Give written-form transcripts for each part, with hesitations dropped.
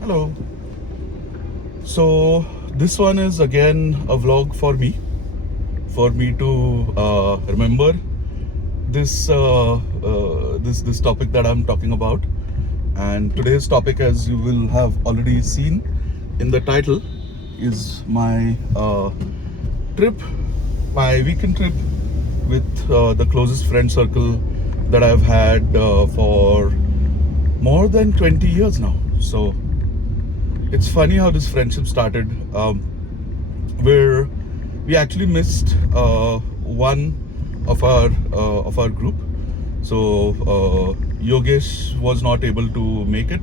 Hello. So this one is again a vlog for me to remember this topic that I'm talking about. And today's topic, as you will have already seen in the title, is my trip, my weekend trip with the closest friend circle that I've had for more than 20 years now. So it's funny how this friendship started. Where we actually missed one of our group. So Yogesh was not able to make it,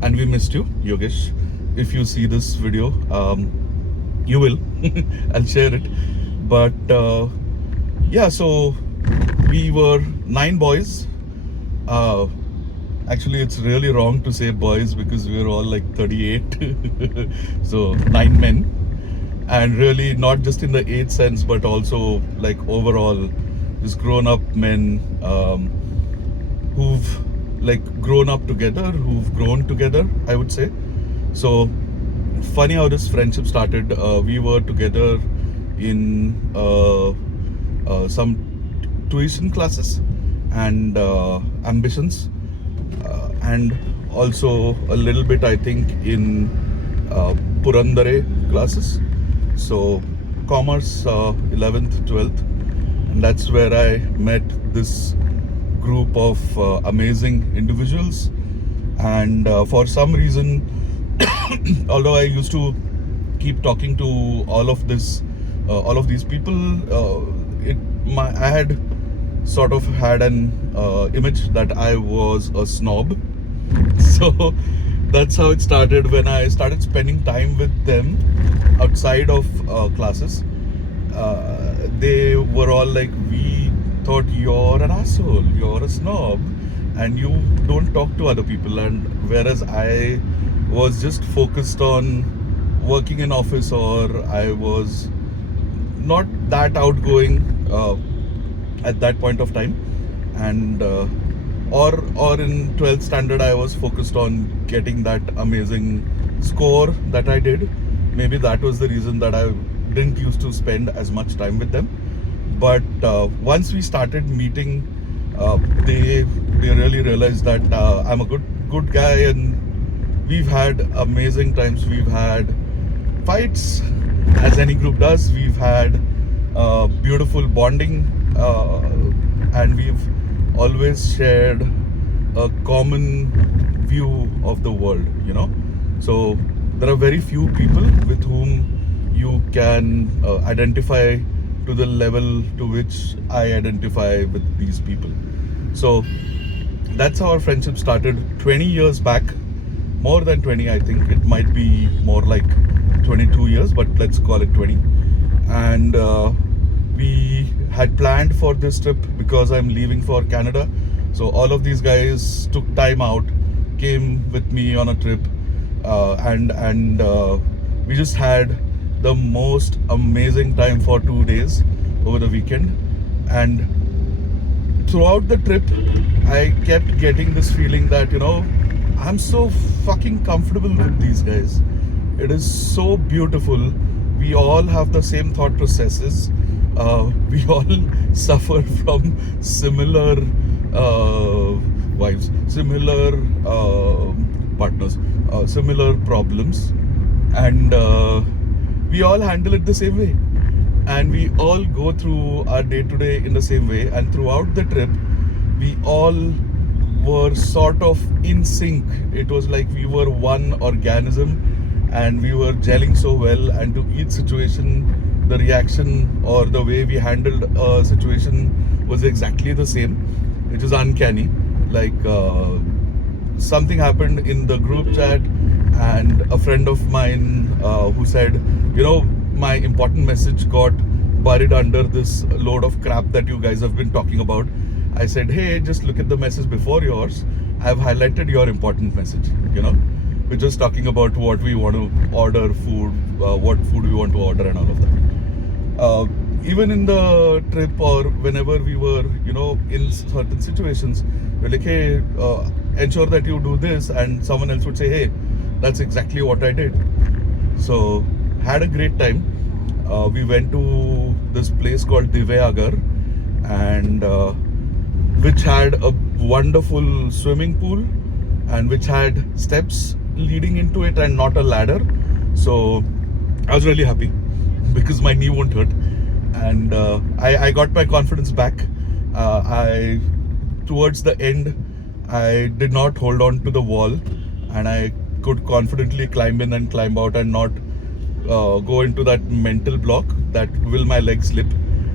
and we missed you, Yogesh. If you see this video, you will. I'll share it. But yeah, so we were 9 boys. Uh, Actually, it's really wrong to say boys because we were all like 38. So 9 men. And really not just in the age sense, but also like overall, just grown up men who've like grown up together, who've grown together, I would say. So funny how this friendship started. We were together in some tuition classes and ambitions, and also a little bit, I think, in Purandare classes. So commerce, 11th, 12th, and that's where I met this group of amazing individuals. And for some reason, although I used to keep talking to all of these people, I had sort of had an image that I was a snob. So that's how it started. When I started spending time with them outside of classes, they were all like, we thought you're an asshole, you're a snob, and you don't talk to other people. And whereas I was just focused on working in office, or I was not that outgoing at that point of time. And or in 12th standard, I was focused on getting that amazing score that I did. Maybe that was the reason that I didn't used to spend as much time with them. But once we started meeting, they really realized that I'm a good guy, and we've had amazing times. We've had fights, as any group does. We've had beautiful bonding, and we've always shared a common view of the world, So there are very few people with whom you can identify to the level to which I identify with these people. So that's how our friendship started 20 years back. More than 20, I think. It might be more like 22 years, but let's call it 20. And we had planned for this trip because I'm leaving for Canada. So all of these guys took time out, came with me on a trip, and we just had the most amazing time for 2 days over the weekend. And throughout the trip, I kept getting this feeling that, I'm so fucking comfortable with these guys. It is so beautiful. We all have the same thought processes. We all suffer from similar wives, similar partners, similar problems, and we all handle it the same way. And we all go through our day-to-day in the same way. And throughout the trip, we all were sort of in sync. It was like we were one organism, and we were gelling so well. And to each situation, the reaction or the way we handled a situation was exactly the same. It was uncanny. Like something happened in the group chat, and a friend of mine who said, my important message got buried under this load of crap that you guys have been talking about. I said, hey, just look at the message before yours. I've highlighted your important message. We're just talking about what we want to order, food, what food we want to order, and all of that. Even in the trip, or whenever we were, in certain situations, we're like, hey, ensure that you do this, and someone else would say, hey, that's exactly what I did. So had a great time. We went to this place called Divyagar, and which had a wonderful swimming pool and which had steps leading into it and not a ladder. So I was really happy because my knee won't hurt, and I got my confidence back. I Towards the end, I did not hold on to the wall, and I could confidently climb in and climb out and not go into that mental block that will my leg slip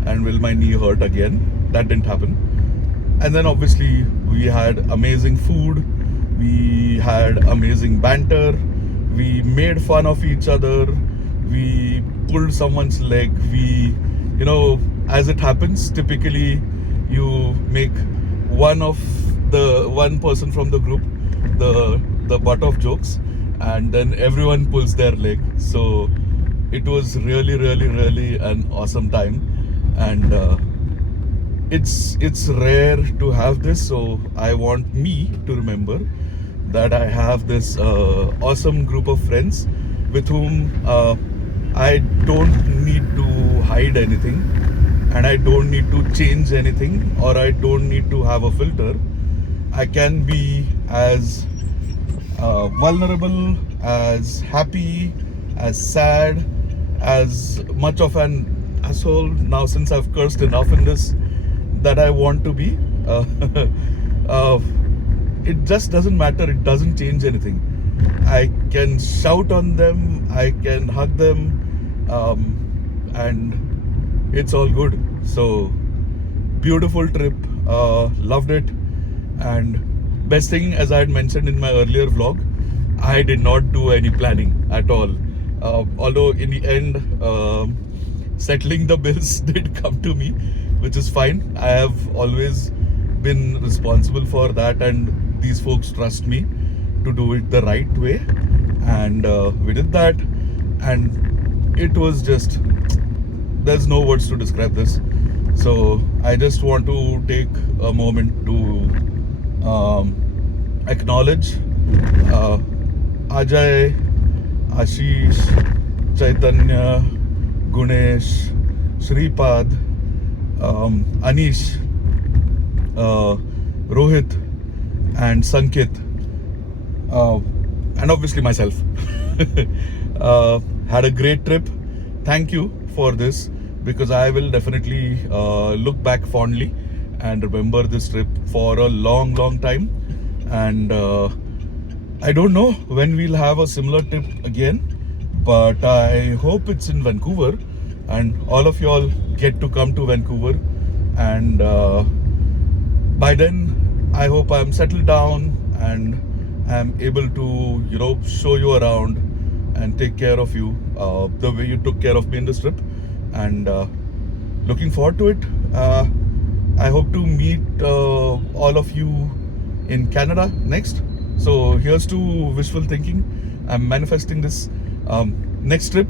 and will my knee hurt again. That didn't happen. And then obviously we had amazing food, we had amazing banter, we made fun of each other, we pulled someone's leg, as it happens, typically you make one person from the group the butt of jokes, and then everyone pulls their leg. So it was really, really, really an awesome time, and it's rare to have this. So I want me to remember that I have this awesome group of friends with whom I don't need to hide anything, and I don't need to change anything, or I don't need to have a filter. I can be as vulnerable, as happy, as sad, as much of an asshole now, since I've cursed enough in this, that I want to be. Uh, it just doesn't matter, it doesn't change anything. I can shout on them, I can hug them, and it's all good. So beautiful trip, loved it. And best thing, as I had mentioned in my earlier vlog, I did not do any planning at all. Although in the end, settling the bills did come to me, which is fine. I have always been responsible for that, and these folks trust me to do it the right way. And we did that, and it was just, there's no words to describe this. So I just want to take a moment to acknowledge Ajay, Ashish, Chaitanya, Gunesh, Shripad, Anish, Rohit, and Sankit, and obviously myself. Had a great trip. Thank you for this, because I will definitely look back fondly and remember this trip for a long, long time. And I don't know when we'll have a similar trip again, but I hope it's in Vancouver and all of y'all get to come to Vancouver. And by then, I hope I'm settled down and I'm able to, show you around and take care of you the way you took care of me in this trip. And looking forward to it. I hope to meet all of you in Canada next. So here's to wishful thinking. I'm manifesting this next trip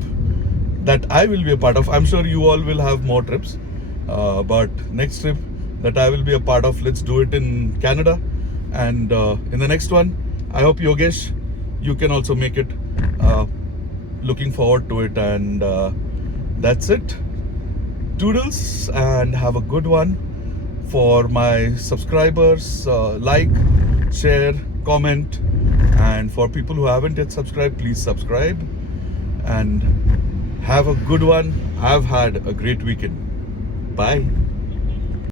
that I will be a part of. I'm sure you all will have more trips, but next trip that I will be a part of, let's do it in Canada. And in the next one, I hope, Yogesh, you can also make it. Looking forward to it. And that's it. Toodles, and have a good one. For my subscribers, like, share, comment, and for people who haven't yet subscribed, please subscribe, and have a good one. I've had a great weekend. Bye.